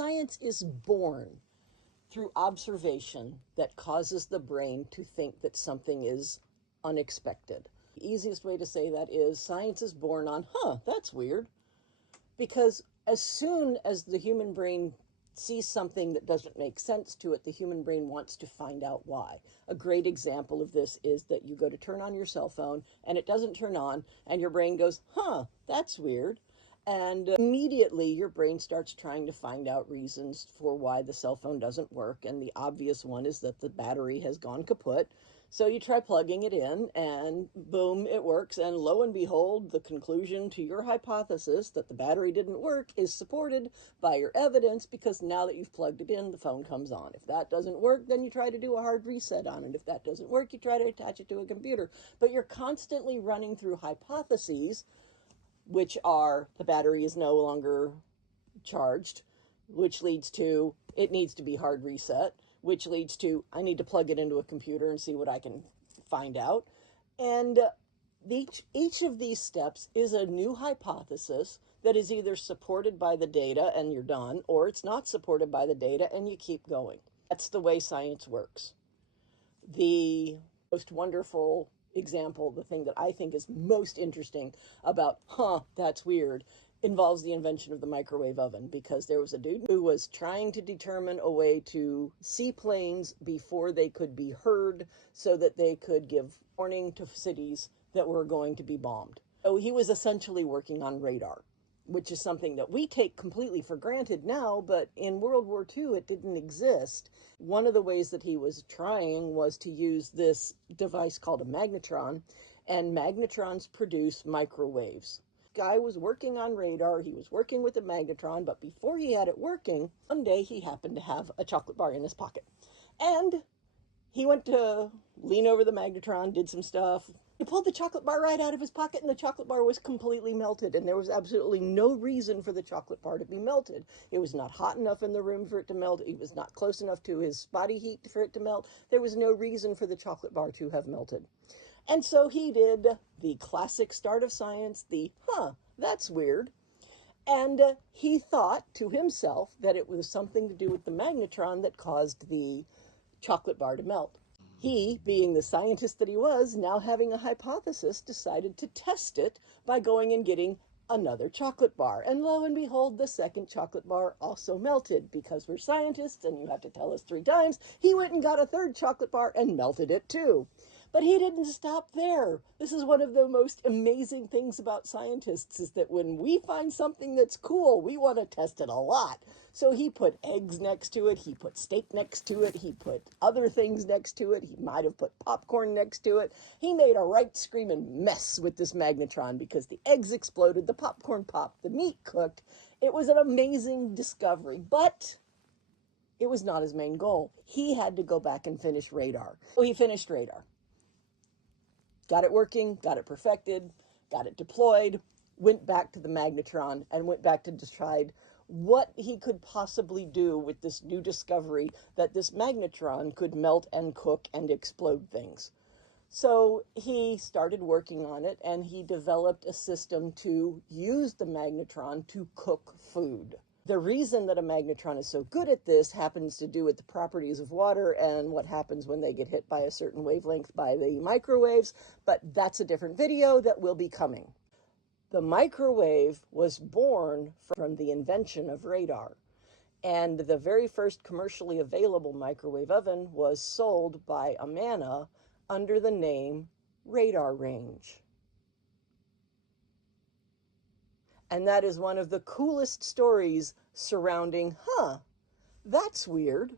Science is born through observation that causes the brain to think that something is unexpected. The easiest way to say that is science is born on, that's weird. Because as soon as the human brain sees something that doesn't make sense to it, the human brain wants to find out why. A great example of this is that you go to turn on your cell phone and it doesn't turn on, and your brain goes, that's weird. And immediately your brain starts trying to find out reasons for why the cell phone doesn't work. And the obvious one is that the battery has gone kaput. So you try plugging it in and boom, it works. And lo and behold, the conclusion to your hypothesis that the battery didn't work is supported by your evidence, because now that you've plugged it in, the phone comes on. If that doesn't work, then you try to do a hard reset on it. If that doesn't work, you try to attach it to a computer. But you're constantly running through hypotheses, which are the battery is no longer charged, which leads to it needs to be hard reset, which leads to I need to plug it into a computer and see what I can find out. And each of these steps is a new hypothesis that is either supported by the data and you're done, or it's not supported by the data and you keep going. That's the way science works. The most wonderful example, the thing that I think is most interesting about, that's weird, involves the invention of the microwave oven, because there was a dude who was trying to determine a way to see planes before they could be heard so that they could give warning to cities that were going to be bombed. So he was essentially working on radar, which is something that we take completely for granted now, but in World War II, it didn't exist. One of the ways that he was trying was to use this device called a magnetron, and magnetrons produce microwaves. Guy was working on radar, he was working with the magnetron, but before he had it working, one day he happened to have a chocolate bar in his pocket. And he went to lean over the magnetron, did some stuff. He pulled the chocolate bar right out of his pocket, and the chocolate bar was completely melted, and there was absolutely no reason for the chocolate bar to be melted. It was not hot enough in the room for it to melt. It was not close enough to his body heat for it to melt. There was no reason for the chocolate bar to have melted. And so he did the classic start of science, the, that's weird. And he thought to himself that it was something to do with the magnetron that caused the chocolate bar to melt. He, being the scientist that he was, now having a hypothesis, decided to test it by going and getting another chocolate bar. And lo and behold, the second chocolate bar also melted. Because we're scientists and you have to tell us 3 times, he went and got a third chocolate bar and melted it too. But he didn't stop there. This is one of the most amazing things about scientists, is that when we find something that's cool, we want to test it a lot. So he put eggs next to it, he put steak next to it, he put other things next to it, he might have put popcorn next to it. He made a right screaming mess with this magnetron because the eggs exploded, the popcorn popped, the meat cooked. It was an amazing discovery, but it was not his main goal. He had to go back and finish radar. So he finished radar. Got it working, got it perfected, got it deployed, went back to the magnetron, and went back to decide what he could possibly do with this new discovery that this magnetron could melt and cook and explode things. So he started working on it, and he developed a system to use the magnetron to cook food. The reason that a magnetron is so good at this happens to do with the properties of water and what happens when they get hit by a certain wavelength by the microwaves, but that's a different video that will be coming. The microwave was born from the invention of radar, and the very first commercially available microwave oven was sold by Amana under the name Radar Range. And that is one of the coolest stories surrounding, that's weird.